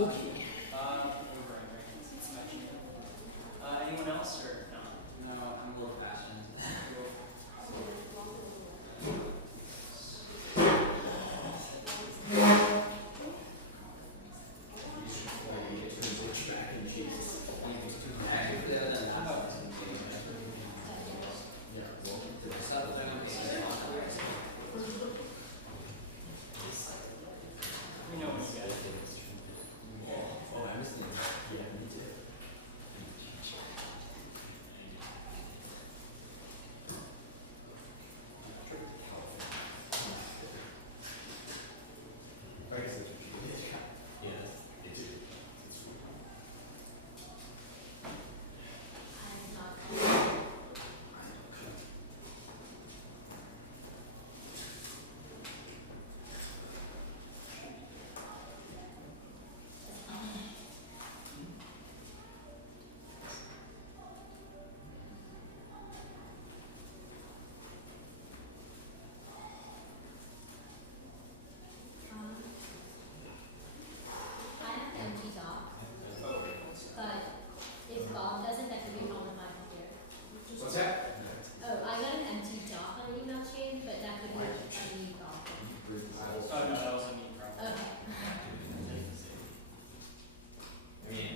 Okay. Anyone else or no? No, I'm a little passionate. We know what you guys do. Oh, I missed it. Yeah, me too. I have an empty dock, but if Bob doesn't, that could be a problem with my computer. What's that? Oh, I got an empty dock on the email chain, but that could be a need Bob. Oh no, that was a me problem. Okay. I mean,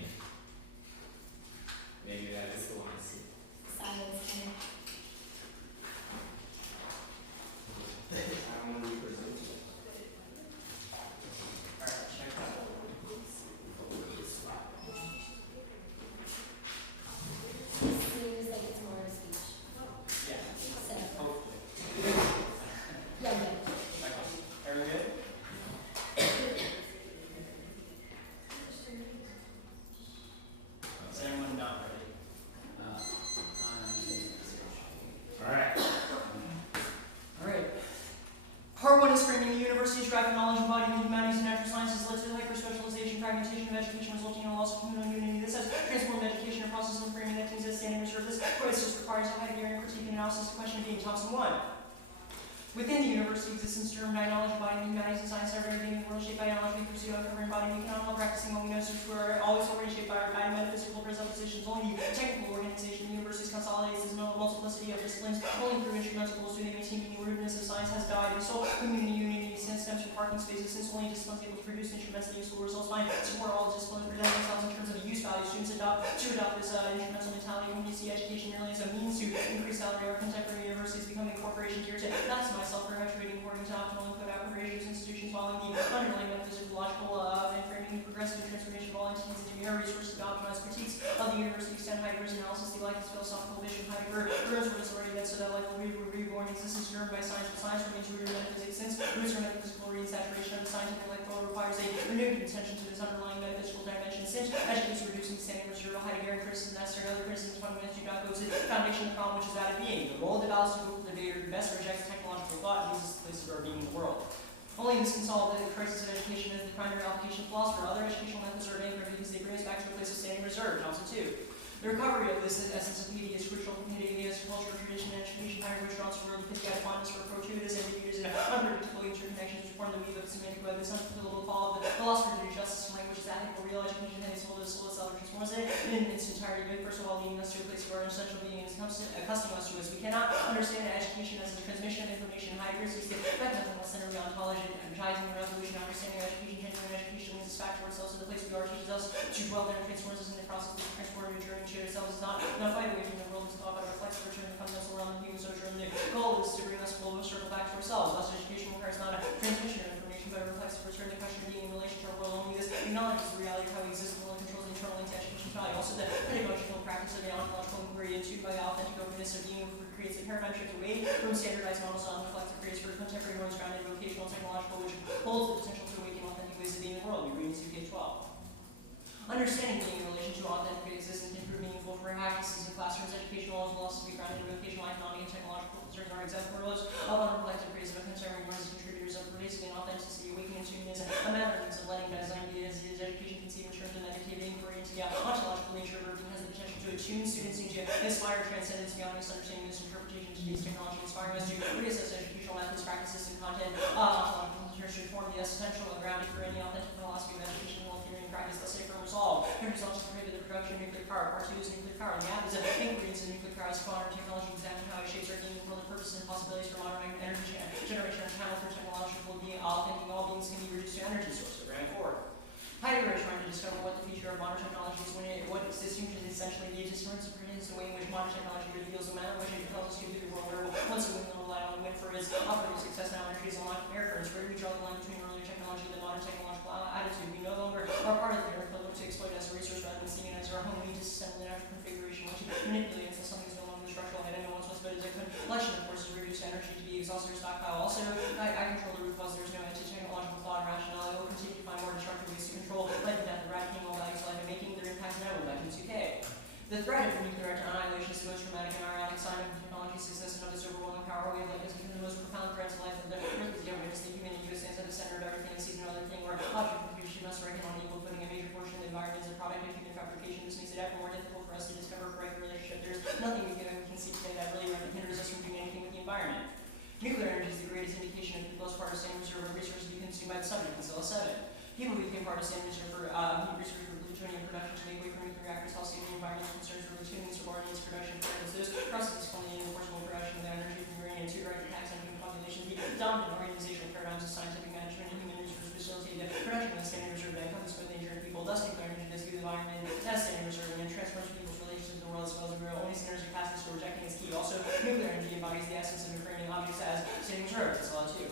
maybe that is the one. Silence. I don't want to be presumptuous. Alright, check that out. Seems like it's more of a speech. Yeah, So, hopefully. yeah, good. Okay. Are we good? Is anyone not ready? Alright. Alright. Part 1 is framing the university's driving knowledge embodying the humanities and natural sciences led to the hyper-specialization, fragmentation of education resulting in a loss of communal unity. This has transformed education and process of framing that can exist standing reserve. This process requires a Heideggerian critique and analysis of question being Thompson 1. Within the university existence term, knowledge embodying the humanities and science are being the world shaped by knowledge we pursue uncovering embodying we cannot all practicing what we know since we are always already shaped by our guided metaphysical presuppositions. Only the technical organization of the university consolidates this multiplicity of disciplines only through instrumental goals do they maintain the rootedness of science has died. The sole community unity since stems from parking spaces since only disciplines able to produce instruments that useful results find support all disciplines present themselves in terms of use value. Students adopt this instrumental mentality when you see education merely as a means to increase salary. Our contemporary universities become a corporation geared to maximize self-perpetuating according to optimal input appropriations institutions following the underlying metaphysiological and framing progressive transformation of all entities into mere resources to optimize critiques of the university extend Heidegger's analysis, the like his philosophical vision. Heidegger roots were disordered that so that life will be reborn existence driven by science, but science remains rooted in metaphysics since roots are metaphysical resaturation of the scientific life world requires a renewed attention to this underlying metaphysical dimension. Since education is reducing standing reserve Heideggerian criticism necessary, other criticisms fundamentally do not go to the foundation of the problem which is that of being. The role of the ballast to cultivator best rejects technological thought and uses the place of our being in the world. Only this can solve the crisis of education as the primary application of philosopher. Other educational methods are anchored because they bring us back to a place of standing reserve. Thompson 2. The recovery of this essence of piety is crucial in communicating as cultural tradition and education. Higher which draws from the pithy fondness for fortuitous ambiguities and unpredictable interconnections which form the weave of semantic web. This unfulfillable call of the philosopher to do justice from language is ethical, real education, and its whole soul itself transforms it in its entirety. Good first of all, leading us to a place of our essential being is accustoming us to us. We cannot understand education as a transmission of information. Heidegger sees the effect of the center of ontology and advertising the revolution. Understanding of education, genuine education leads us back to ourselves. So the place we are teaches us to dwell there and transforms us in the process of transformative journey to ourselves. Is not fight away from the world, it's thought about reflects the return of the fundamental realm of human sojourn. The goal is to bring us full circle back to ourselves. Thus, education requires not a transmission of information, but it reflects the return to question of being in relation to our world. Only this acknowledges the reality of how we exist, the world controls the internal into education's value. Also, the pedagogical practice of the ontological inquiry into by the authentic openness of being creates a paradigm shift away from standardized models on reflective creates for contemporary norms grounded in vocational technological, which holds the potential to awaken authentic ways of being in the world. We read in UK 12. Understanding being in relation to authentic existence can prove meaningful for practices in classrooms. Educational laws will also be grounded in vocational, economic, and technological concerns are exemplars of unreflective creative of concerning norms and contributors of pervasive and authenticity. Awakening and tuning is a matter of letting as ideas is education conceived in terms of meditative inquiry into the ontological nature of urban has the potential to attune students to inspire transcendence beyond misunderstanding, misinterpretation, today's technology, inspiring us to reassess educational methods, practices, and content. Ontological concerns should form the essential and grounding for any authentic philosophy of education and theory and practice. countries also prohibit the production of nuclear power. Part 2 is nuclear power. The app is an inquiry into nuclear power as modern technology, examining how it shapes our game, world, and purposes and possibilities for modern energy generation and how for technological being, thinking all beings can be reduced to energy sources. Right forward. Heidegger is trying to discover what the future of modern technology is when what system is essentially the existence of the way in which modern technology reveals the manner in which it propels us to the world where once a woman relied on wind for its operating success, now energy is unlocked from air currents. Where do we draw the line between earlier technology and the modern technological attitude? We no longer are part of the earth, but look to exploit it as a resource rather than seeing it as our home. We need to disassemble the natural configuration, which manipulates until something is no longer structural head and no one's supposed to, but as a collection of forces reduced energy to be exhausted or stockpile. Also, I control the root cause. There's no anti-technological flaw and rationality. We'll continue to find more destructive ways to control life and death, eradicating all values of life and making their impact inevitable back in 2K. The threat of nuclear annihilation is the most dramatic and ironic sign of technology's success and of its overwhelming power. We have like has become the most profound threat to life of the earth is the witness. The human ego stands at the center of everything and sees no other thing where object computation must reckon on equal footing. A major portion of the environment is a product of human fabrication. This makes it ever more difficult for us to discover a correct relationship. There's nothing we can see today that really hinders us from doing anything with the environment. Nuclear energy is the greatest indication of people's part of standing reserve of resources to be consumed by the subject in Syosset. People became part of standing reserve for research for plutonium production to make way for nuclear reactors, health, safety, and environmental concerns for plutonium subordinates production for those processes culminating in forcible production of energy from uranium to direct attacks on human populations. The dominant organizational paradigms of scientific management and human resources facilitate the production of the standing reserve that encompasses both nature and people. Thus, nuclear energy does give the environment as standing reserve and transforms people's relations to the world as well as the world. Only synergy passes, so rejecting is key. Also, nuclear energy embodies the essence of framing objects as standing reserve. That's all too.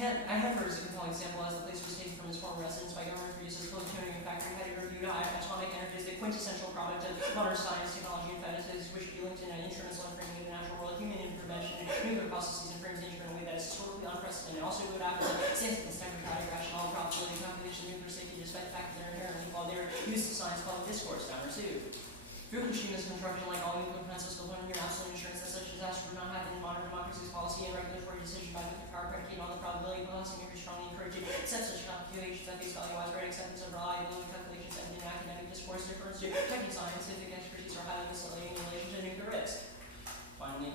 I have heard as a compelling example as the place was taken from its former residence by government for use as plutonium factory. Heidegger viewed atomic energy as the quintessential product of modern science, technology, and fetishes, which be linked in an instrumental and framing of the natural world, human intervention, nuclear processes, and frames nature in a way that is historically unprecedented. Also, good after the stance of the democratic rational probability calculation of nuclear safety, despite the fact that they're inherently flawed, they're used to science called discourse. Number 2. Fukushima's construction, like all nuclear plants, was built on near absolute assurance that such disaster would not happen in modern democracy's policy and regulatory decision by nuclear power predicated on the probability of policy and strongly encouraging set such calculations at face value widespread acceptance of reliability calculations and in academic discourse difference to technical scientific expertise are highly misleading in relation to nuclear risk. Finally,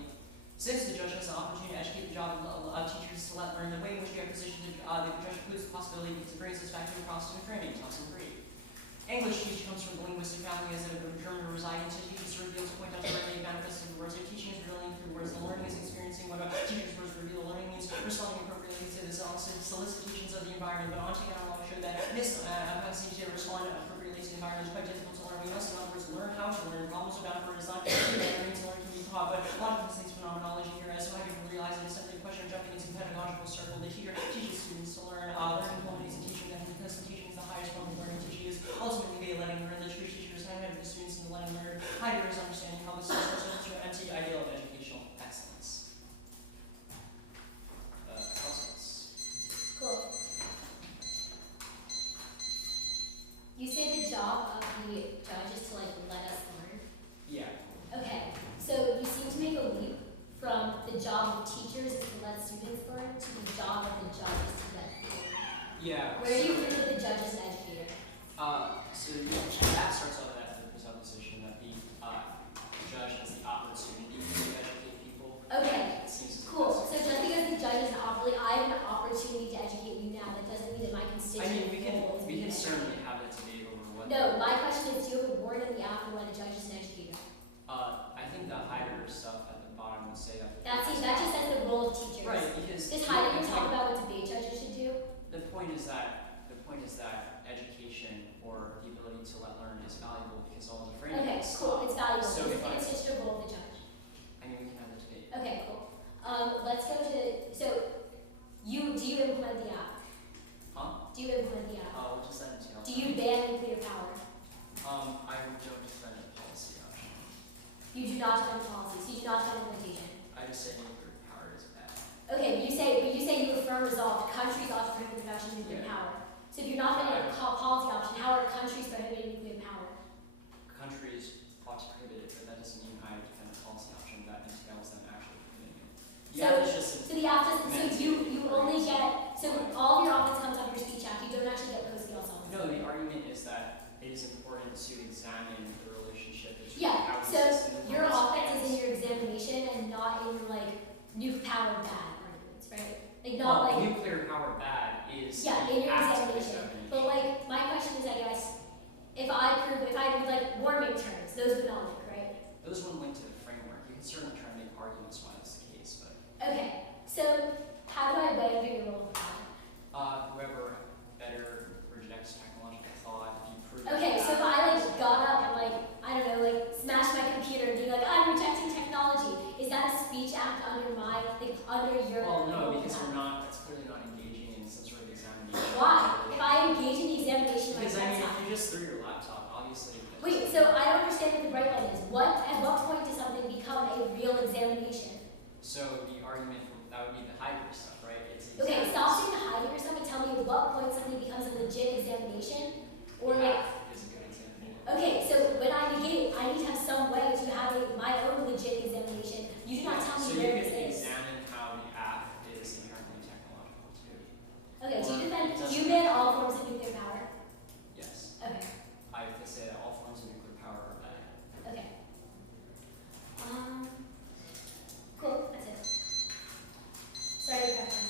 since the judge has the opportunity to educate the job of teachers to learn the way in which we are positioned, the judge includes the possibility because it brings us back to the process of framing. Thompson 3. English teaching comes from the linguistic family as a German residing to teachers reveals point out the related manifests of the words. If teaching is revealing through words, the learning is experiencing what a teacher's words reveal. Learning means responding appropriately to the solicitations of the environment. But Ontic and I want to show that this capacity to respond appropriately to the environment is quite difficult to learn. We must, in other words, learn how to learn. Problems are bound for it is not learning to learn can be taught, but a lot of these phenomenology here, as so I can realize it is simply a question of jumping into the pedagogical circle. The teacher teaches students to learn. Learning qualities and teaching them because the teaching is the highest form of learning. Teaching is ultimately be letting learn. The true teacher is ahead of the students in the letting learn. Heidegger is understanding how this is an empty ideal of educational excellence. Cool. You say the job of the judge is to let us learn? Yeah. Okay, so you seem to make a leap from the job of teachers is to let students learn to the job of the judge is to let people learn. Yeah. Where do you think of the judge as an educator? So that starts off at the presupposition that the judge has the opportunity to educate people. Okay, It seems cool. So just because the judge is an opportunity, I have an opportunity to educate you now, that doesn't mean that my constituent role is we being can certainly educated. have a debate over what. No, my question is, do you have a word in the app for why the judge is an educator? I think the Heidegger stuff at the bottom would say that. That just says the role of teachers. Right, because Does Heidegger talk about what debate judges should do? the point is that education or the ability to let learn is valuable because all the framing. Okay, cool. It's valuable. So It's just a role of the judge. I mean, we can have a debate. Okay, cool. Let's go to, so do you implement the app? Huh? Do you implement the app? What does that entail? Do you ban nuclear power? I don't defend a policy option. You do not defend policy, so you do not defend implementation. I just say nuclear power is bad. Okay, but you say you affirm resolve. Countries ought to prohibit the production of nuclear power. So if you're not defending a policy option, how are countries prohibiting nuclear power? Countries ought to prohibit it, but that doesn't mean I defend a policy option that entails them actually prohibiting it. So the app doesn't, so you only get, so all of your offense comes off your speech act, you don't actually get post the self. No, the argument is that it is important to examine the relationship between Yeah, how we so system your and offense is in your examination and not in your nuke power bad arguments, right? Like not well, like nuclear power bad is yeah, the in your act of examination. examination. But my question is, I guess, if I do like warming terms, those would not link, right? Those wouldn't link to the framework. You can certainly try to make arguments why that's the case, but Okay, so how do I weigh under your role of God? whoever better rejects technological thought, if you prove Okay, so if I like got up and like, I don't know, like smashed my computer and be like, I'm rejecting technology, is that a speech act under under your well, no, role of because God? that's clearly not engaging in some sort of examination. Why? If I engage in the examination of my Because I mean, laptop. if you just threw your laptop, obviously. Wait, so I don't understand what the bright line is. At what point does something become a real examination? So the argument that would be the Heidegger stuff, right? Okay, stop saying the Heidegger stuff and tell me at what point something becomes a legit examination, or like. Is a good example. Okay, so when I negate, I need to have some way to have my own legit examination. You do not tell me where this So you is. can examine how the act is inherently technological too. Okay, do Or you ban all forms of nuclear power? Yes. Okay, I have to say that all forms of nuclear power are bad. okay. Cool, that's it. Sorry to cut that.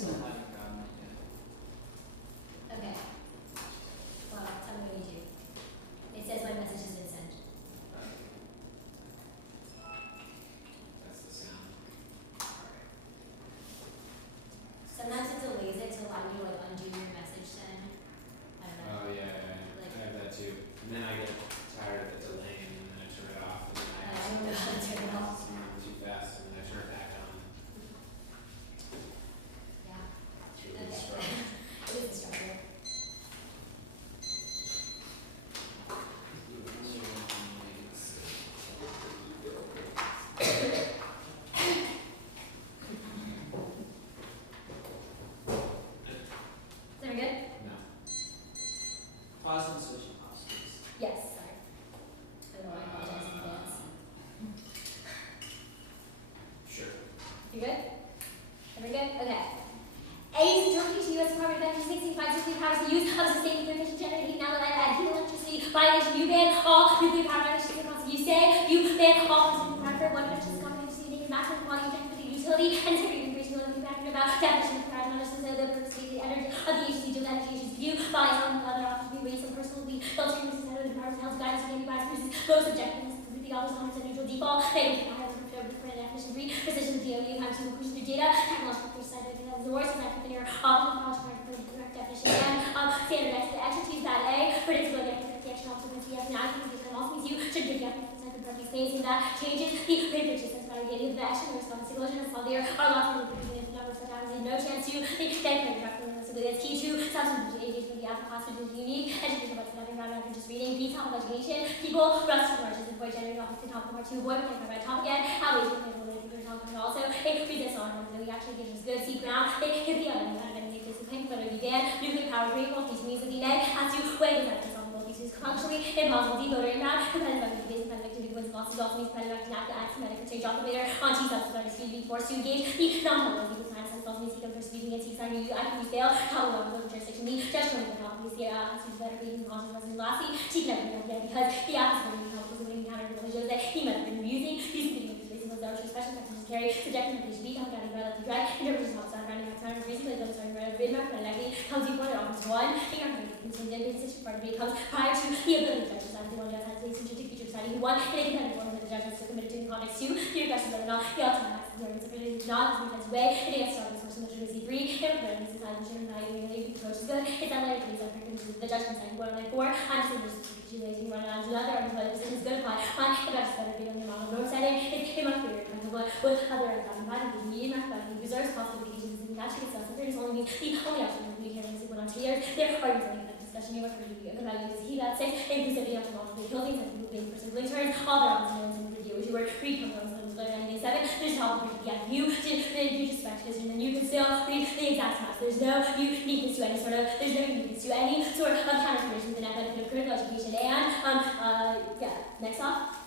still haven't gotten it yet. Okay. Well, tell me what you do. It says my message has been sent. That's the sound. Alright. Sometimes it delays it to allow you to like undo your message send. I don't know. Oh yeah, I have that too. And then I get tired of it delaying and then I turn it off and then I I don't know how to turn it off. it's moving too fast and then I turn it back on. Yeah. It's really Okay. stressful. It is a struggle. Is that good? No. Pause and switch and pause, please. Yes, sorry. I don't know why I apologize in advance. Sure. You good? Everyone good? Okay. A's interpretation U.S. Department of Energy 1656 powers the use of sustainable efficient generating now that I add heat electricity violation. You ban all nuclear power generations across the USA. You ban all nuclear power for one country's company to see maximum quantity of the utility and security information on the factor about definition of power not just the purpose of the energy of the agency to that agency's view. Bodies on other options be raised and personally filtering this out of the department's health guidance and anti-bias versus most objectives. The office 100% neutral default. They can have definition 3, precision of DOE, time to inclusion of data, technological precise identity of the worst, is that their optimal correct definition, and standardized the expertise that A, predictability of the action occupancy of an activity that also means you should give the activity of the perfect space, and that changes the predictions as by getting the action response to collision and there are lots of the numbers that have no chance to think that that's key to substance engagement of the alpha class, which is unique, education about nothing rather than just reading, B top of education, people, rust of marches, and avoid generating off the top of part 2, avoid can't right top again, how we can also resist on them, we actually get us good, see ground, they hit the other, not any discipline, but if you ban nuclear power free, these means that the net has to weigh the factors on both these functionally impossible devoter and not dependent on the basic activity wins losses also means dependent on the axiomatic change operator on T substance are to be forced to engage the non-total legal science and also means he comes for speaking and T sign you I can fail how long will the jurisdiction be just when the problem is the has to be better reading causes and lastly she can never know because the office when you help was winning counter shows that he might have been using video spaces was our special practices carry subjective to be come down and rather than drag interpretation helps out running outside of reason like those are right of mark but likely comes you for their office one thing I'm going to continue the decision part of it comes prior to the ability to exercise the one that has the central feature deciding who won and it can one that the judge has to commit to in context two the questions whether or not the ultimate access to the arguments not as makes sense way and it gets started with source of measure C3 and with the decision value and the approach is good it's not like it's the judgment saying 1 and 4 I'm just going to you lazy run on to another argument whether this is good apply on if that's better be on the model road setting it must be with other environment the medium aspect reserves possibilities and naturally itself so there only means the only option that we can is when on 2 years there are arguments discussion here what we're doing the value is he that says inclusivity of multiple buildings and moving for single turns all the options and review which were pre-composed in 1997 there's no opportunity to you just spectacles and then you can still read the exact maps there's no uniqueness to any sort of there's no uniqueness to any sort of counter provisions in that benefit of critical education and yeah next off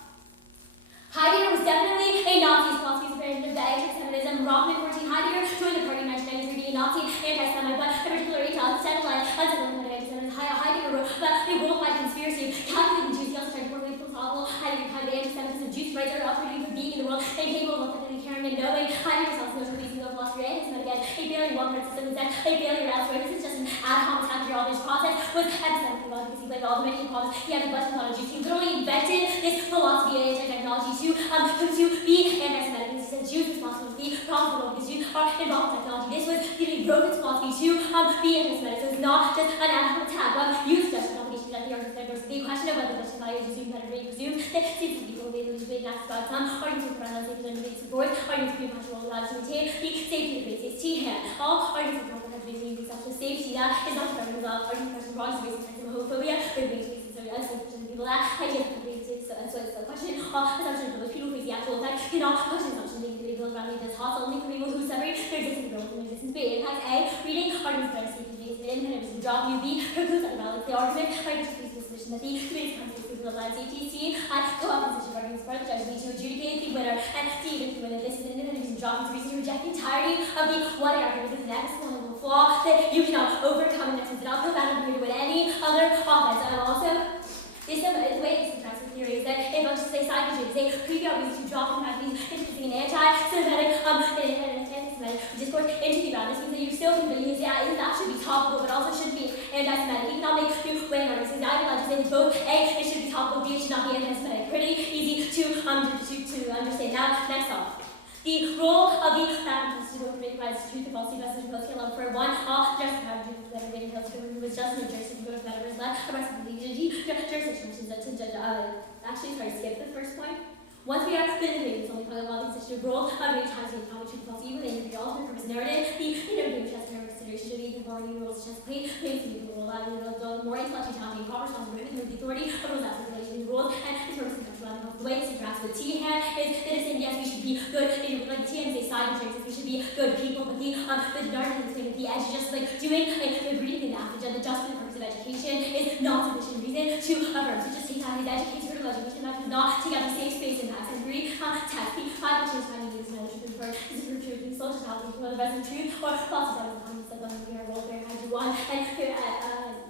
Heidegger was definitely a Nazi. His philosophy was very of the anti-Semitism. Rothman, 14, Heidegger joined the party in 1993 being a Nazi, anti-Semite, but particularly satellite, unsettling anti-Semitism. Heidegger wrote about a worldwide conspiracy of calculating Jews. He also tried to formulate philosophical Heidegger kind of anti-Semitism. Jews' rights are operating for being in the world and capable of authentically caring and knowing. Heidegger was also known for using the philosophy of anti-Semitism again. A failure one system instead, a failure elsewhere. This is just an ad hoc attack through all this process was anti-Semitic because he blamed all the many problems he had with Western thought of Jews. He literally invented this philosophy of anti-technology to be anti-Semitic. He said Jews responsible for the problems because Jews are involved in technology. This was he wrote this philosophy to be anti-Semitic. So it's not just an ad hoc attack, but used just an obligation that the argument was the question of whether Western value is using better being presumed that since people may lose weight and ask about some arguments for ground safety and debates support, arguments for impartial allowed to maintain the safety of the base T hand. All arguments for conflict has been exceptional safety that is not the argument for wrongs based on homophobia, but based on unsafe people that ideas of the so it's the question assumption of those people who face the actual effect cannot question assumption being the people around me does hostile only for people who separate their existence from their existence B. Impact A, reading arguments for safety based on independent reason drop U B concludes that about the argument by just the suspicion that the committee's context people of land safety C co-opposition arguments for the judge need to adjudicate the winner and D even whether this is an independent reason drop is reason to reject the entirety of the one argument is an epistemological flaw that you cannot overcome and that's without combating with any other offense. And also this the way this contracts with theory is that if I'll just say side say preview reasons to drop in fact these introducing an anti-Semitic anti-Semitic discourse into the ground. This means that you still think that you say that should be topical, but also should be anti-Semitic. You cannot make you weighing on this. I would like to say that both A, it should be topical, B, it should not be anti-Semitic. Pretty easy to understand. Now, next off. The role of the Constitutional Committee provides truth and falsity message post love for one. All justified that are being held to was just in the jurisdiction of whatever is left. The rest of the jurisdiction, which is actually, sorry, skip the first point. Once we are vindicated, it's only part of the constitutional role of many times we encounter truth and falsity, even in the ultimate purpose narrative. The interview test and consideration should be conforming rules such as claims to be the rule of the more intellectual talent and proper responsibility with the authority of rules as relation to the rules and the purpose of control. The way this interacts with T hand is innocent. Yes, we should be good. Like T hand say side insurance, we should be good people, but the narrative is at the edge, just like doing reading an affidavit just for the purpose of education is not sufficient reason to affirm. So just take out his education for education that does not take out the safe space impacts and three test the five change finding use and truth and first is proof truth and social health for the rest of truth or false is always the concept of the role there had you one and here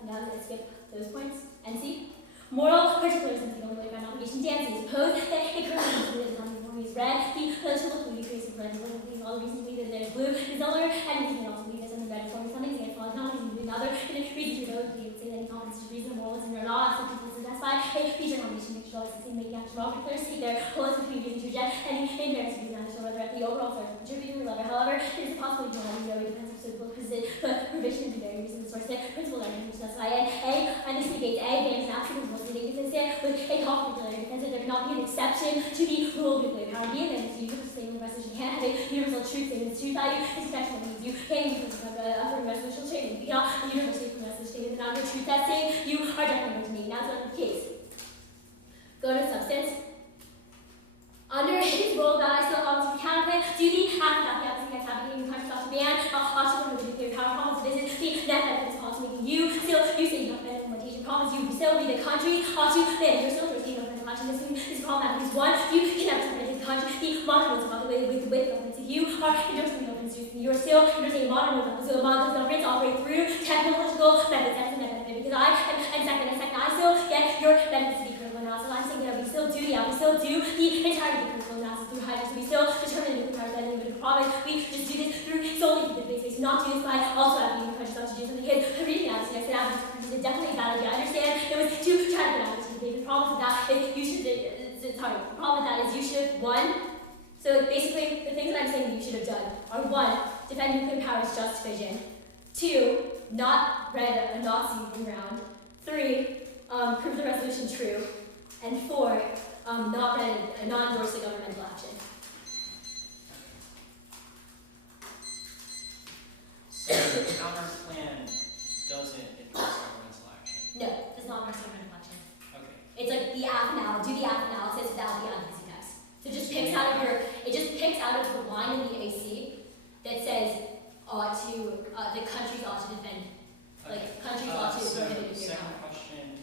now let's skip those points and see. Moral particularism is the only way by an obligation to answer. Suppose that a current is on the form is red, the political blue decrease of red, all the reasons to believe that there's blue is color, and the reason also believe there's something red forming something against all economics and another, and the reason to know that you would say that economics is reason, morals, and your law, so people to satisfy a future combination make sure it's the same making actual particulars take their pulse between reason to reject any invariance to be done to show whether at the overall source of contributing the lever. However, it is possible to know it depends on suitable but provision to vary using the source that principle learning to specify and this negates A, bans an absolute rule, so they consistent with a particularity because there cannot be an exception to the rule of nuclear power. B, and then it's universal statement of resolution. You can't have a universal truth statement. Its truth value is protection means you can't use this affirmative resolution statement. You cannot a universal statement resolution statement and not your truth testing, you are definitely going to need. Now, that's not the case. Go to substance. Under his role that I still want to count with, do the affidavit against advocating the country's ought to ban, ought to remove the nuclear power promise business, the net benefits policy making you still, you say you don't benefit implementation promise, you still be the country, ought to ban, you're still proceeding with election. This is problematic because one, you can never separate the country, the modern rules about the way the government to you are endorsing the open institution. You're still endorsing modern rules, so modern governments operate through technological methods. That's the net benefit because and second, I still get your benefits to be critical analysis. I'm saying that we still do the entirety of critical analysis through hydrogen. So we still determine the nuclear power that in a province. We just do this through solely through the debate space. Not do this by also having the countries not to do something. Because reading analysis, I said averages is definitely a bad idea. I understand it was to try to get out of this debate. The problem with that is you should the problem with that is you should one. So basically, the things that I'm saying you should have done are one, defend nuclear power's just vision. Two, not read a Nazi ground. Three, prove the resolution true. And four, not endorse the governmental action. So the counter plan doesn't endorse governmental action? No, does not endorse governmental action. Okay. It's like the do the app analysis without the advocacy text. So it just picks out of the line in the AC that says the countries ought to defend. Okay. Like countries ought to prohibit nuclear power. Second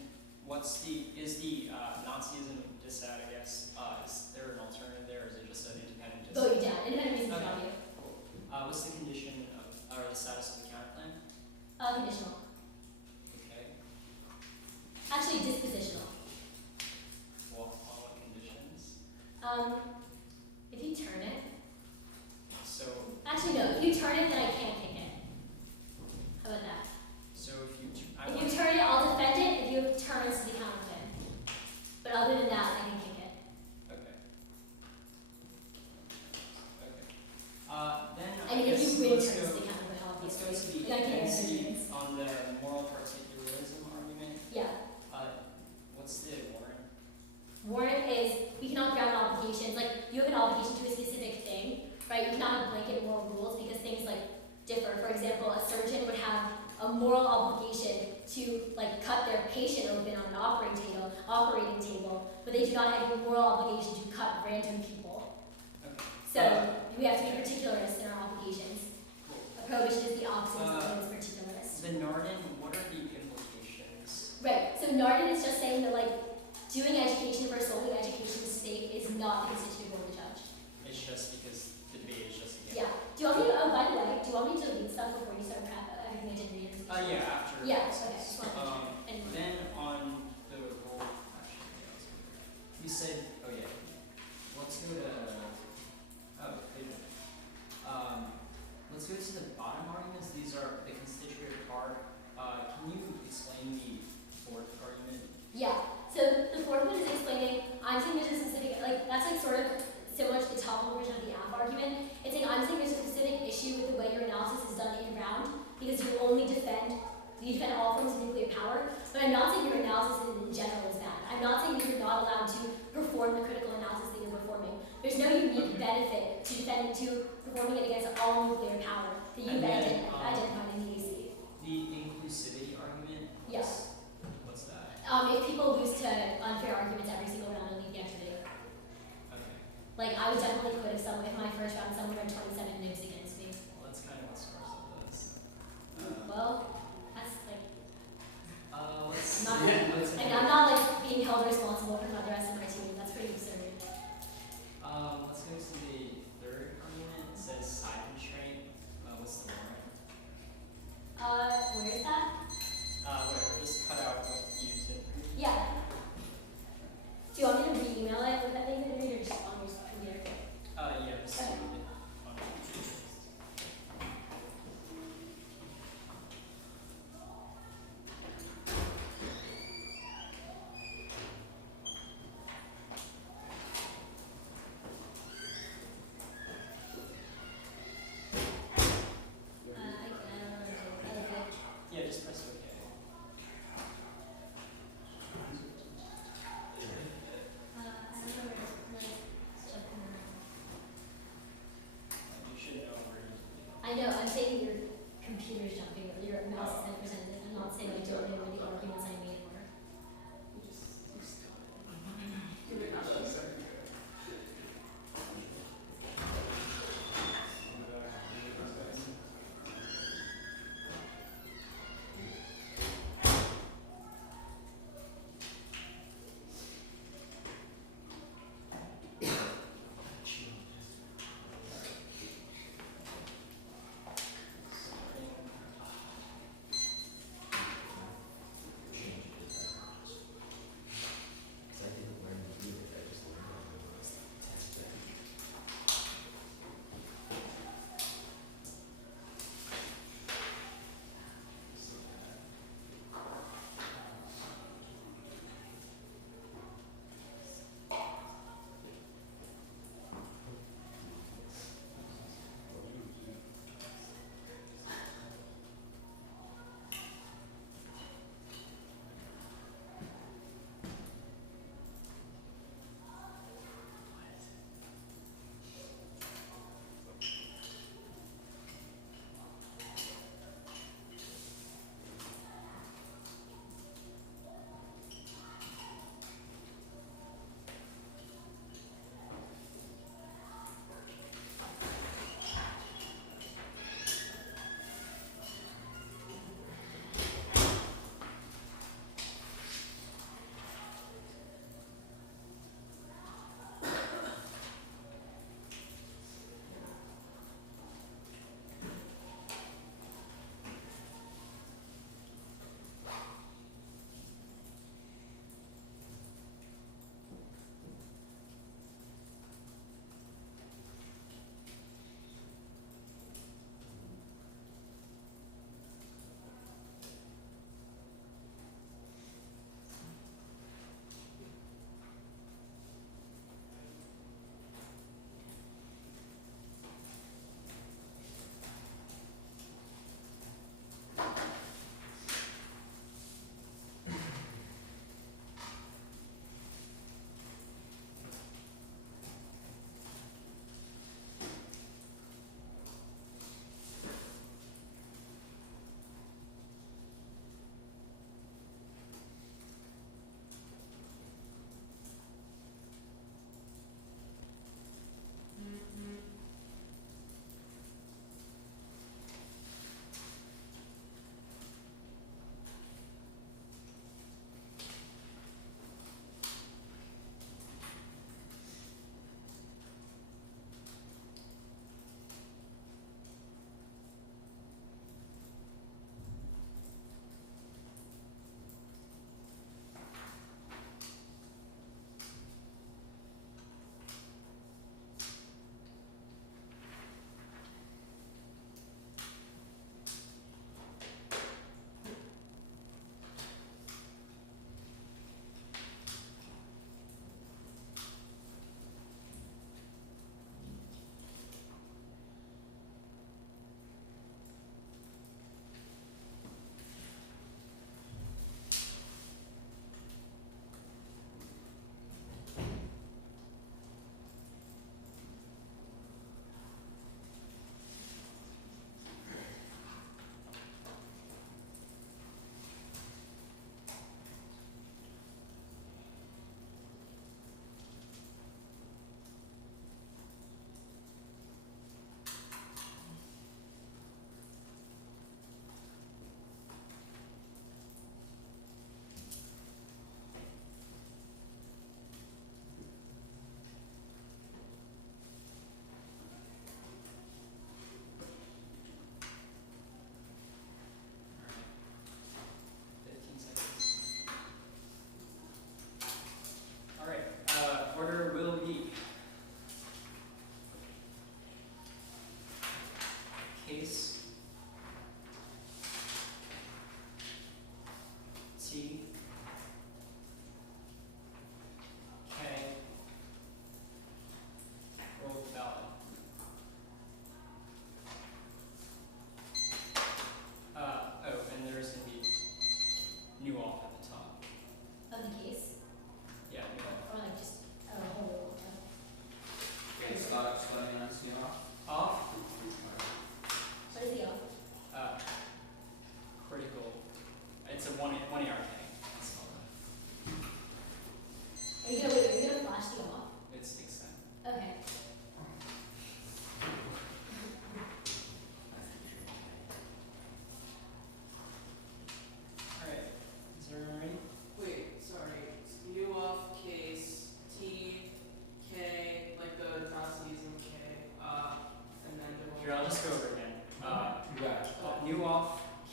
question, is the Nazism dissent, I guess, is there an alternative there, or is it just an independent dissent? Vote you down. Independent reasons Okay. to you. Cool. What's the condition or the status of the counterclaim? Conditional. Okay. Actually, dispositional. Well, on what conditions? If you turn it. So. Actually, no. If you turn it, then I can't kick it. How about that? So if you. If you turn it, I'll defend it. If you turn it to the counterclaim. But other than that, I can kick it. Okay. Then I mean, if you really turn it to the counterclaim, let's go obviously. to the Like, I can't NC on the moral particularism argument. Yeah. What's the warrant? Warrant is we cannot ground obligations. Like you have an obligation to a specific thing, right? You cannot have blanket moral rules because things like differ. For example, a surgeon would have a moral obligation to like cut their patient open on an operating table, but they do not have a moral obligation to cut random people. Okay. So we have to be particularist in our obligations. Cool. A prohibition is the opposite of something that's particularist. The Narden, what are the implications? Right. So Narden is just saying that like doing education for solely education's sake is not the constituent role of the judge. It's just because the debate is just against. Yeah. Do you want me to? Oh, by the way, do you want me to read stuff before you start prep? Everything I didn't read. Yeah, after. Yeah. Okay. Just wanted to check. Anyway. Then on the role, actually, you said, oh yeah, let's go to, let's Yeah. So the fourth one is explaining I'm saying there's a specific, like that's like sort of similar to the top level version of the app argument. It's saying I'm saying there's a specific issue with the way your analysis is done in round because you defend all forms of nuclear power. But I'm not saying your analysis in general is bad. I'm not saying that you're not allowed to perform the critical analysis that you're performing. There's no unique benefit to performing it against all nuclear power that you've identified in the AC. The inclusivity argument. Yes. What's that? If people lose to unfair arguments every single round, they'll leave the activity. Okay. Like, I would definitely quit if my first round someone had 27 nibs against me. Well, that's kind of what Scarsdale does. Well, that's like, Let's. I'm not like being held responsible for the rest of my team. That's pretty absurd. Let's go to the third argument. It says side constraint. What's the warrant? Where is that? Whatever. Just cut out what you did. Yeah. Do you want me to re-email it with that thing that you or just on your computer? Yeah. Just Okay. Yeah, just press OK. You should know where you. I know, I'm saying your computer's jumping, your mouse is presented. I'm not saying I don't know where the arguments I made were.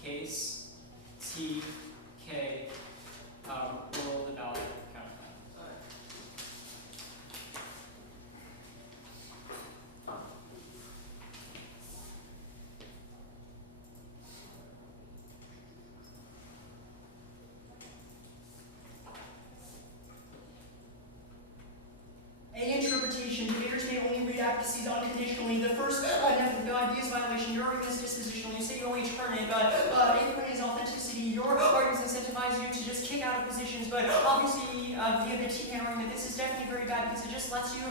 case, T, K, roll the ballot counterclaim. A interpretation. Debaters may only read advocacies unconditionally. The first idea is violation. Your argument is dispositional. You say you only turn it, but A point is authenticity. Your arguments incentivize you to just kick out of positions, but obviously via the T-can argument, this is definitely very bad because it just lets you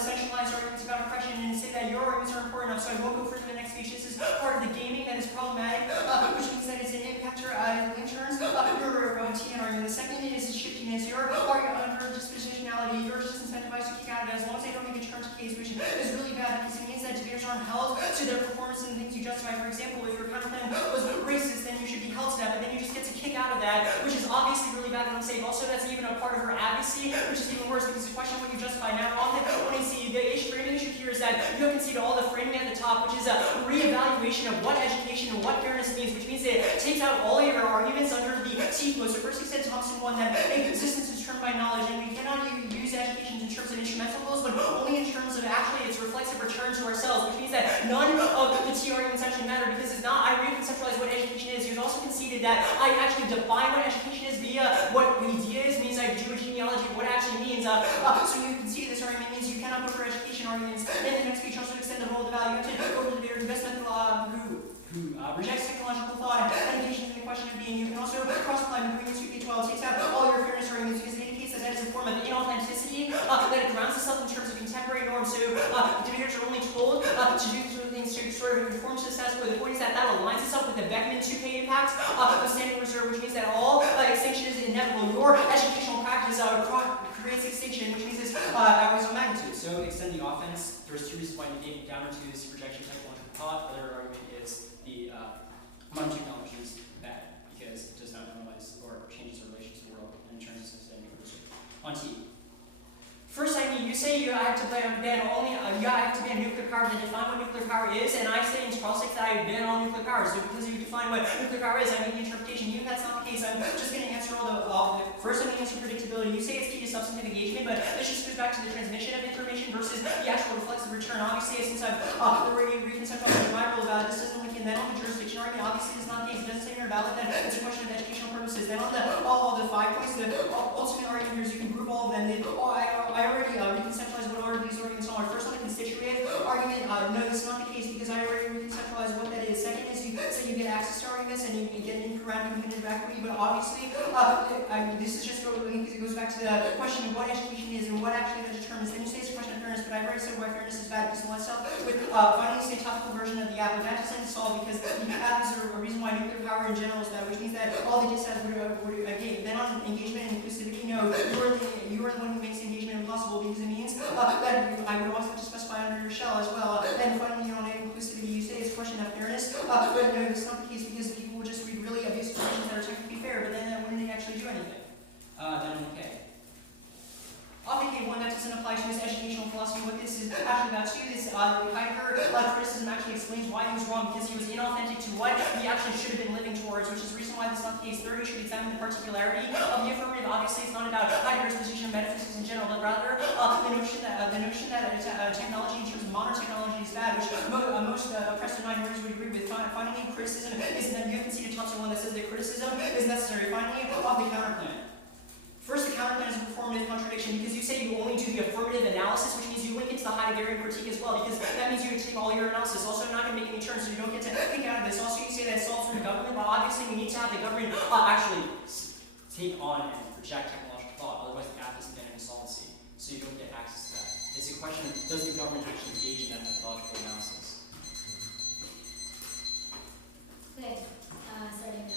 centralize arguments about oppression and say that your arguments are important enough. So I won't go further to the next speech. This is part of the gaming that is problematic, which means that it's an impactor in turns. Your T-can argument. The second is shiftiness. Your argument under dispositionality. You're just incentivized to kick out of it as long as they don't make a turn to case, which is really bad because it means that debaters aren't held to their performance and the things you justify. For example, if your counterclaim was racist, then you should be held to that, but then you just get to kick out of that, which is obviously really bad and unsafe. Also, that's even a part of her advocacy, which is even worse because you question what you justify. Now, often when you see the framing issue here is that you don't concede all the framing at the top, which is a reevaluation of what education and what fairness means, which means that it takes out all of your arguments under the T-flow. So first you said Thompson 1 that existence is termed by knowledge, and we cannot use education in terms of instrumental goals, but only in terms of actually its reflexive return to ourselves, which means that none of the T arguments actually matter because it's not I reconceptualize what education is. You've also conceded that I actually define what education is via what the idea is, means I do a genealogy of what it actually means. So you concede this argument means you cannot go for education arguments. In the next speech, also extend the role of the value. You have to go to the debater who best who rejects technological thought and engages in the question of being. You can also cross-apply between 2K12, takes out all your fairness arguments because it indicates that that is a form of inauthenticity, that it grounds itself in terms of contemporary norms. So debaters are only told to do certain things to sort of conform to the status quo. The point is that that aligns itself with the Beckman 2K impact of standing reserve, which means that all extinction is inevitable. Your educational practice creates extinction, which means it's always on magnitude. So extend the offense. There's two reasons why negating down to is rejection of technological thought. Other argument is the modern technology is bad because it does not normalize or changes the relation to the world in terms of sustainable research. On T. First, I mean, you say I have to ban nuclear power to define what nuclear power is, and I say in Charles 6 that I ban all nuclear power. So because you define what nuclear power is, I make the interpretation. Even if that's not the case, I'm just going to answer all the first, I'm going to answer predictability. You say it's key to substantive engagement, but this just goes back to the transmission of information versus the actual reflexive return. Obviously, since I've already reconceptualized my role about it, this doesn't link in. Then on the jurisdiction argument, obviously it's not the case. It doesn't say in your ballot that it's a question of educational purposes. Then on all the 5 points, the ultimate argument here is you can group all of them. I already reconceptualized what are these arguments are. First on the constitutive argument, no, this is not the case because I already reconceptualized what that is. Second is you say you get access to arguments and you get an infraround competitive equity, but obviously this is just because it goes back to the question of what education is and what actually that determines. Then you say it's a question of fairness, but I've already said why fairness is bad because it lets up with finding a topical version of the app, but that doesn't solve because the app is a reason why nuclear power in general is bad, which means that all they just have would again. Then on engagement and inclusivity, no, you are the one who makes engagement impossible because it means that I would always have to specify under your shell as well. And finally, on inclusivity, you say it's a question of fairness, but no, that's not the case because people would just read really obvious provisions that are technically fair, but then wouldn't they actually do anything? Then okay. Obviously, one that doesn't apply to his educational philosophy. What this is actually about too is Heidegger criticism actually explains why he was wrong because he was inauthentic to what he actually should have been living towards, which is the reason why this is not the case. Third, you should examine the particularity of the affirmative. Obviously, it's not about Heidegger's position of metaphysics in general, but rather the notion that technology in terms of modern technology is bad, which most oppressed minorities would agree with. Finally, criticism is that you haven't seen a Thompson one that says that criticism is necessary. Finally, of the counterplan. First, the counterplan is a performative contradiction because you say you only do the affirmative analysis, which means you link it to the Heideggerian critique as well, because that means you take all your analysis. Also, I'm not going to make any turns, so you don't get to think out of this. Also, you say that it solves for the government, but obviously we need to have the government actually Take on and reject technological thought, otherwise the app is then insolvency. So you don't get access to that. It's a question of does the government actually engage in that methodological analysis? Okay, starting now.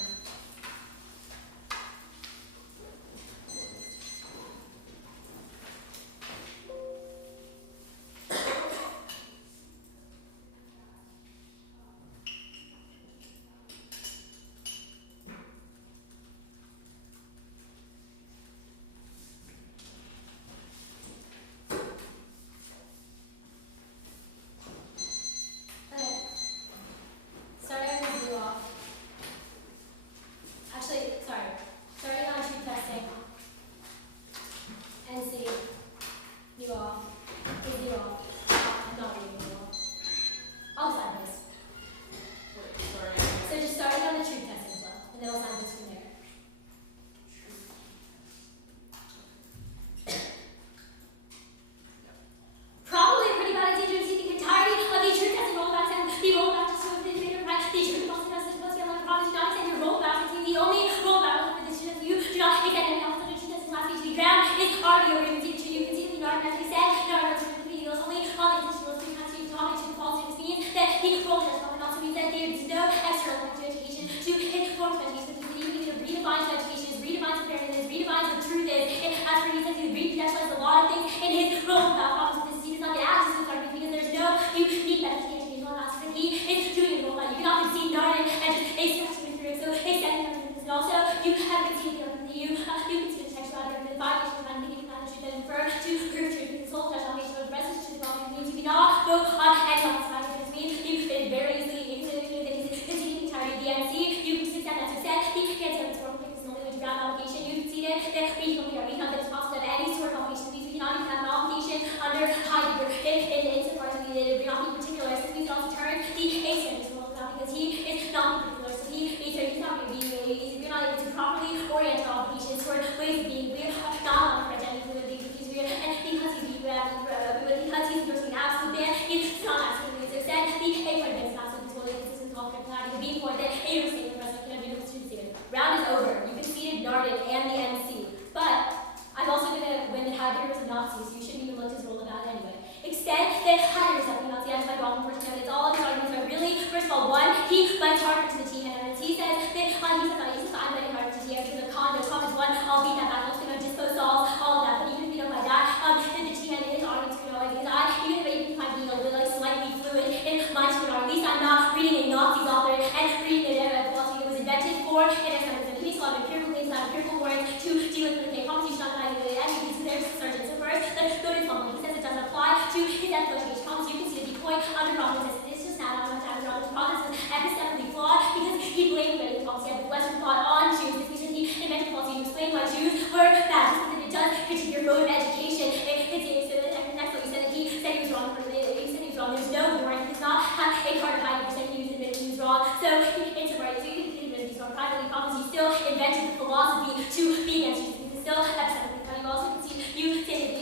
for and examples of case law of empirical claims about empirical warrants to deal with the claim proposition on the idea that you can there's certain. So first, let's go to example. He says it doesn't apply to his ethical education promise. You can see the decoy under Robbins says it's just not on time. Robbins' promise was epistemically flawed because he blamed the policy of the Western thought on Jews. This means that he invented policy to explain why Jews were bad. This means that it does critique your mode of education. So the next one, he said that he said he was wrong. He said he was wrong. There's no warrant. He does not have a card of 90%. He was admitted he was wrong. So it's a right. So you can admit he's wrong privately. Promise he still invented the philosophy to be against Jews. It's still epistemically flawed. You also can see you say that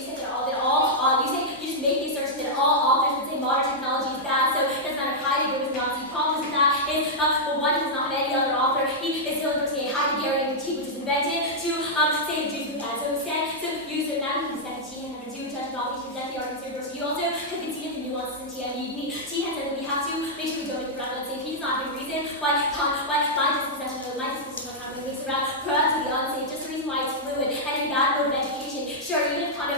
all you say you just make the assertion that all authors would say modern technology is bad. So it doesn't matter how you go with Nazi problems with that is well, one does not have any other author. He is still endorsing a Heideggerian critique which was invented to say that Jews were bad. So instead to use the math he said that T and do judge and all these reject the arguments of yours. You also have conceded the nuances in T and T has said that we have to make sure we don't make the round unsafe. He does not have a reason why my dispossession of makes the round productively unsafe. Just the reason why it's fluid and a bad mode of education. Sure, even if my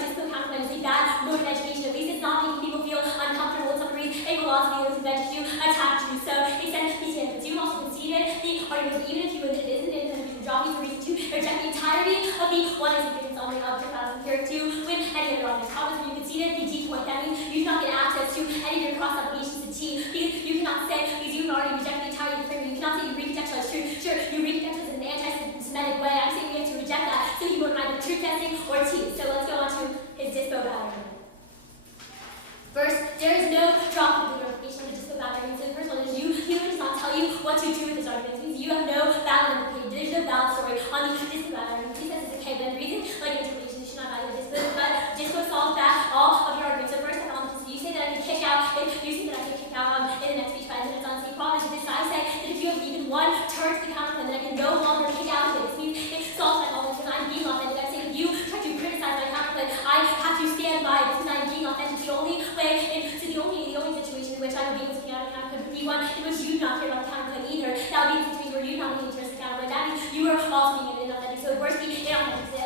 disco counterclaim is a bad mode of education, at least it's not making people feel uncomfortable. It's a philosophy that was invented to attack Jews. So they said but you also conceded the argument that even if you admit it isn't, it's going to be the job is a reason to reject the entirety of the one is a solving of here to win any other object. However, you conceded the D point. That means you do not get access to any of your cross applications to T because you cannot say because you've already rejected the entirety of the framework. You cannot say you recontextualize truth. Sure, you recontextualize in an anti-Semitic way. I'm saying we have to reject that. So you would either truth testing or T. So let's go on to his dispo battery. First, there is no drop in the notification of the dispo battery. So the first one is he does not tell you what to do with his arguments. It means you have no valid page. There's no valid story on the dispo battery. He says it's okay, but the reason, like interpretation, you should not value dispo, but dispo solves that all of your arguments. So first, you say that I can kick out, if you say that I can kick out in the next speech by the unsafe promise, this I say that if you have even one turn to the counterclaim, then I can no longer kick out of it. This means it solves that all because I'm being authentic. I'm saying if you try to criticize my counterclaim, I have to stand by it because I'm being authentic. The only way, so the only situation in which I would be able to kick out a counterclaim would be one in which you do not care about the counterclaim either. That would be the situation where you do not be interested in the counterclaim. That means you are also being inauthentic. So worst be inauthenticity.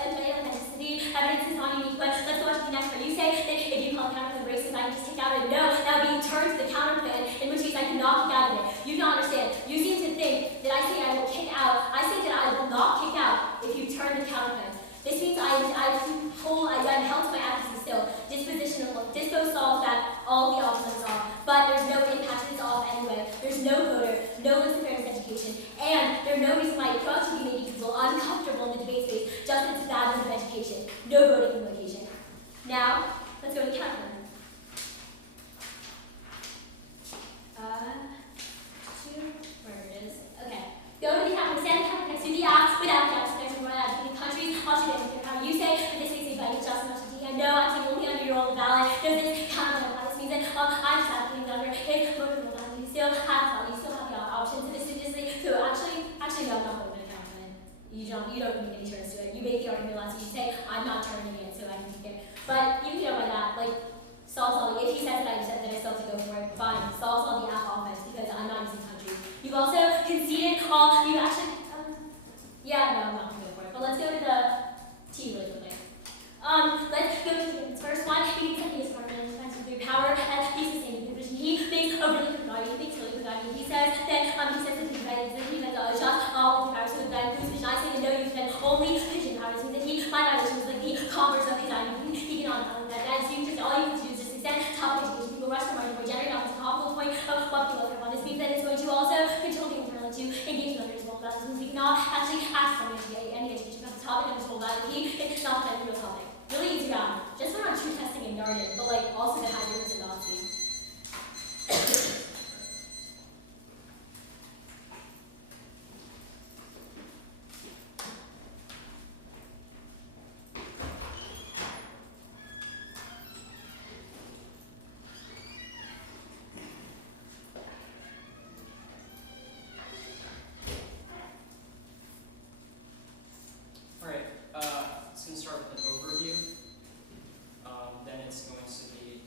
Evidence is not unique, but let's go on to the next one. You say that if you call counterclaim racist, I can just kick out of it. No, that would be turned to the counterclaim, in which case I cannot kick out of it. You don't understand. You seem to think that I say I will kick out. I say that I will not kick out if you turn the counterclaim. This means I'm held to my advocacy still. Dispo solves that all the options solve, but there's no impact to this all anyway. There's no voter, no list of fairness education, and there's no reason why approach should be making people uncomfortable in the debate space just because it's bad mode of education. No voting implication. Now, let's go to the counterclaim. Where it is. Okay. Go to the counterclaim. Stand the counterclaim next to the app without the app next to one app. In countries, Australia, how you say that this makes me value just as much as you can. No, I'm saying only under your own ballot. No, this counterclaim. This means that I'm just advocating under his voter value. You still have the option to this. So actually, no, I'm not voting a counterclaim. You don't make any turns to it. You make the argument last. You say I'm not turning it, so I can take it. But you can know by that, like. Solves all the, if he says that I still have to go for it, fine. Solves all the app offense because I'm not using countries. You've also conceded all, you actually, yeah, no, I'm not going to go for it. But let's go to the T really quickly. Let's go to the first one. He thinks that he is more than through power, and he's the same division. He thinks really good value. He thinks really good value. He says that he's right, that he meant just all the power. So that includes vision. I say that no, you can only vision power. So that my violation was like the converse of his argument. He cannot value that. That is just all you can do is just extend topic education. People rush the margin for generating off the powerful point of what people care about. This means that it's going to also control the internal to engage in others as well. That means we cannot actually access any education about the topic of this whole value. It's not the real topic. Really easy round. Just went on truth testing and Yarden, but like also the Heideggers and Nazi. It's going to start with an overview. Then it's going to be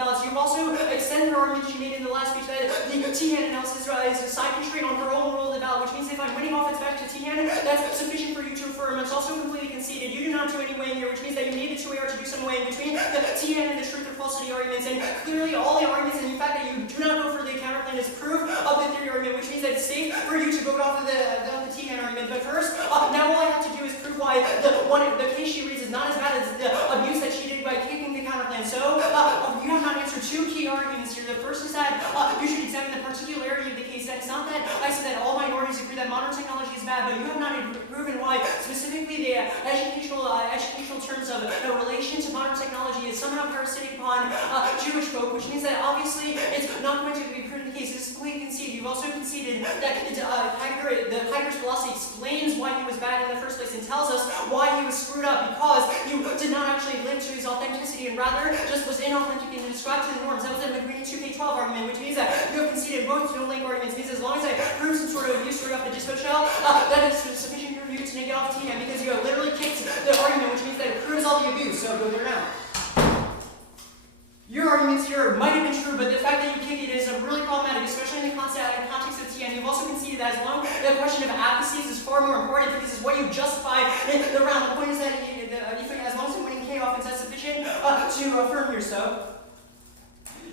ballots. You've also extended her argument she made in the last speech that the T-hand analysis is a side constraint on her own role of the ballot, which means if I'm winning off its back to T-hand, that's sufficient for you to affirm. It's also completely conceded. You do not do any weighing here, which means that you need the 2AR to do some weighing between the T-hand and the truth or falsity arguments, and clearly all the arguments and the fact that you do not go for the counterclaim is proof of the theory argument, which means that it's safe for you to vote off of the T-hand argument. But first, now all I have to do is prove why the case she reads is not as bad as the abuse that she did by kicking the counterclaim. So, you have not answered two key arguments here. The first is that you should examine the particularity of the case. That it's not that I said that all minorities agree that modern technology is bad, but you have not proven why specifically the educational terms of the relation to modern technology is somehow parasitic upon Jewish folk, which means that obviously it's not going to be proven the case. This is completely conceded. You've also conceded that Heidegger's philosophy explains why he was bad in the first place and tells us why he was screwed up, because you did not actually live to his authenticity and rather just was inauthentic and described to the norms. That was a McGreen 2K12 argument, which means that you have conceded both no-link arguments. Means as long as I prove some sort of abuse off the dispo shell, that is sufficient for you to negate off TM, because you have literally kicked the argument, which means that it proves all the abuse. So go there now. Your arguments here might have been true, but the fact that you kick it is really problematic, especially in the context of TN. You've also conceded that as long as the question of advocacies is far more important, because it's what you justify in the round. The point is that as long as you're winning K offense, that's sufficient to affirm here. So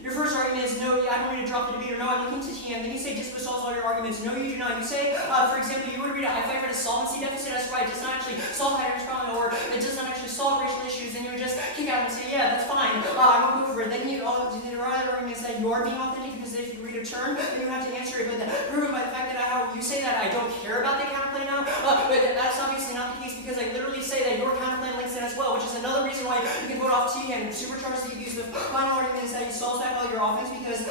your first argument is no, I don't need to drop the debate, or no, I'm looking to TN. Then you say dispo solves all your arguments. No, you do not. You say, for example, you would read if I read a solvency deficit as right, it does not actually solve Heidegger's problem, or it does not actually solve racial issues, then you would just kick out and say, yeah, that's fine, I won't go over it. Then there are other arguments that you are being authentic, because if you read a term, then you have to answer it. But proven by the fact that you say that I don't care about the counterclaim now, but that's obviously not the case, because I literally say that your counterclaim links in as well, which is another reason why you can vote off T and supercharge the abuse. The final argument is that you solve back all your offense because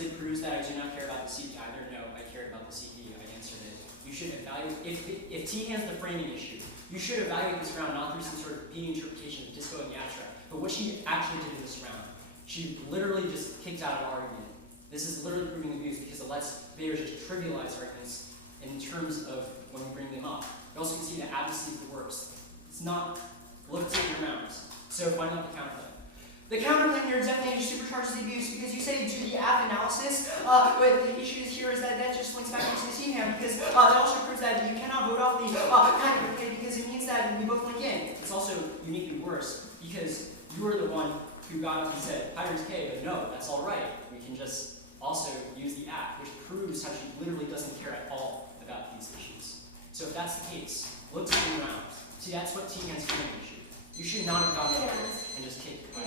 it proves that I do not care about the CP either. No, I cared about the CP. I answered it. You should evaluate if T hands the framing issue. You should evaluate this round not through some sort of being interpretation of dispo in the abstract, but what she actually did in this round. She literally just kicked out an argument. This is literally proving abuse, because it lets players just trivialize arguments in terms of when we bring them up. We also can see that advocacy is the worst. It's not look at your rounds. So find out the counterclaim. The counterclaim here definitely supercharges the abuse, because you say do the app analysis, but the issue here is that just links back into the T-hand, because it also proves that you cannot vote off the counterclaim, because it means that we both link in. It's also uniquely worse, because you were the one who got up and said, Heidegger's K, but no, that's all right. We can just also use the app, which proves how she literally doesn't care at all about these issues. So if that's the case, look to the round. See, that's what T-hand's framing issue. You should not have gone up and just kicked it.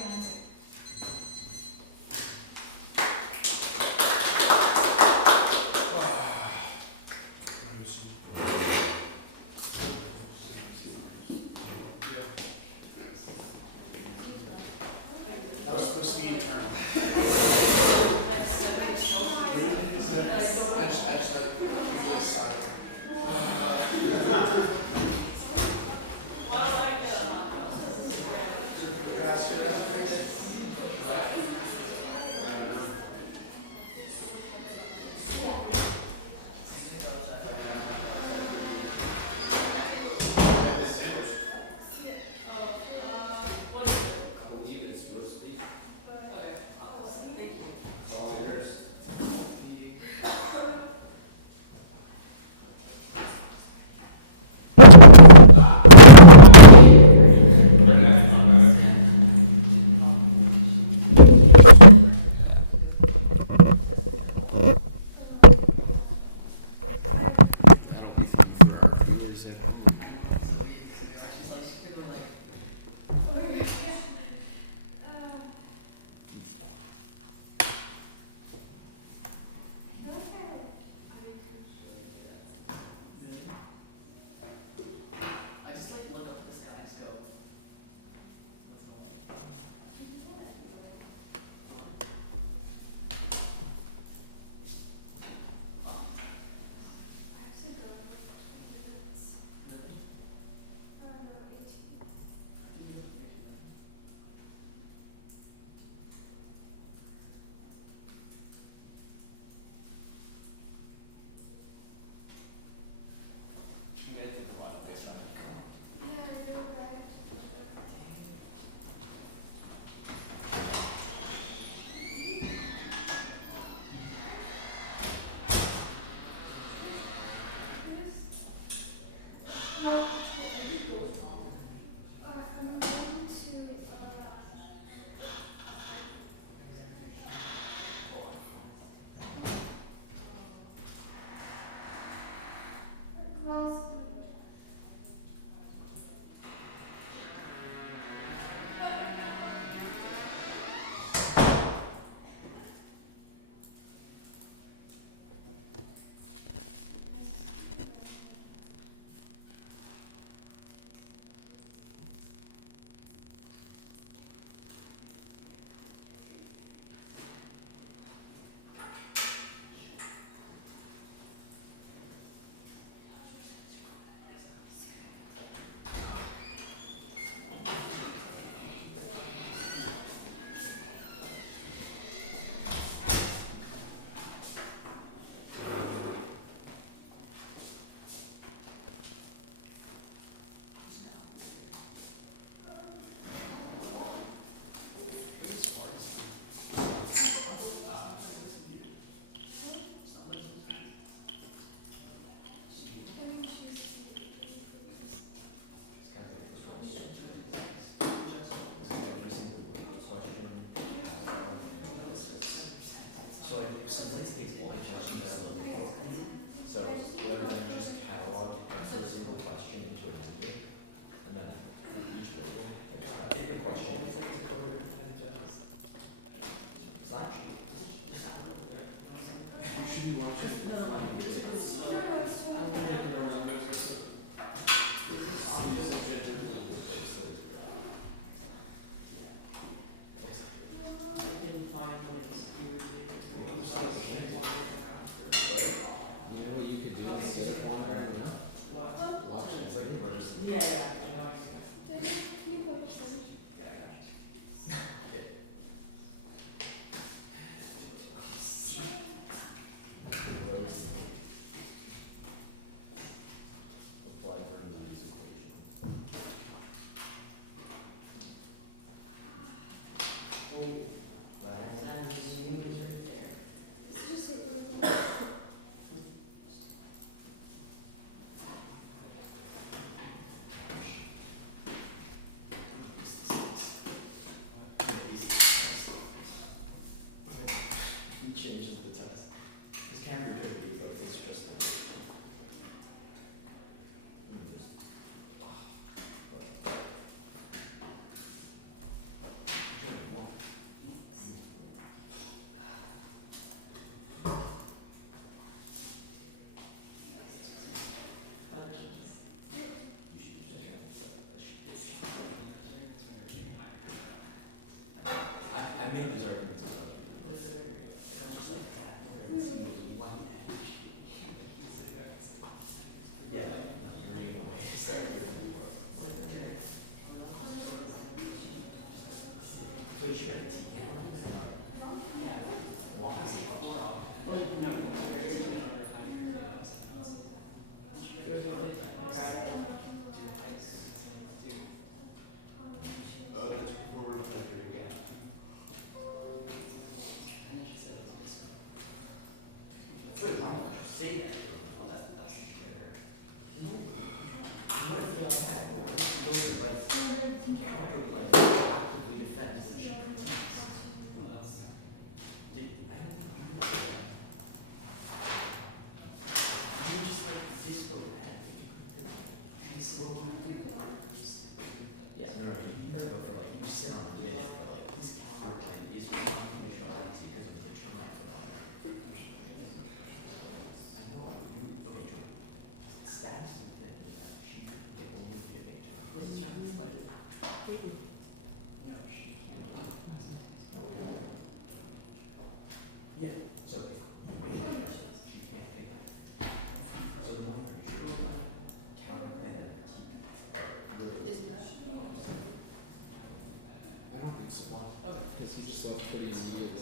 He just left pretty immediately.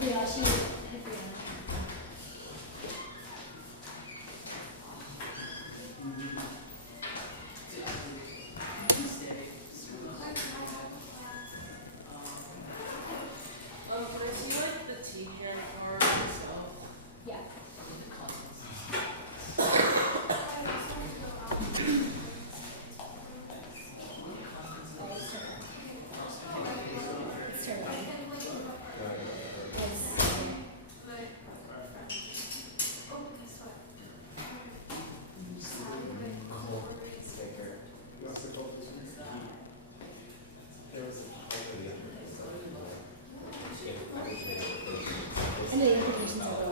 Yeah, she. Yeah. I know your implications are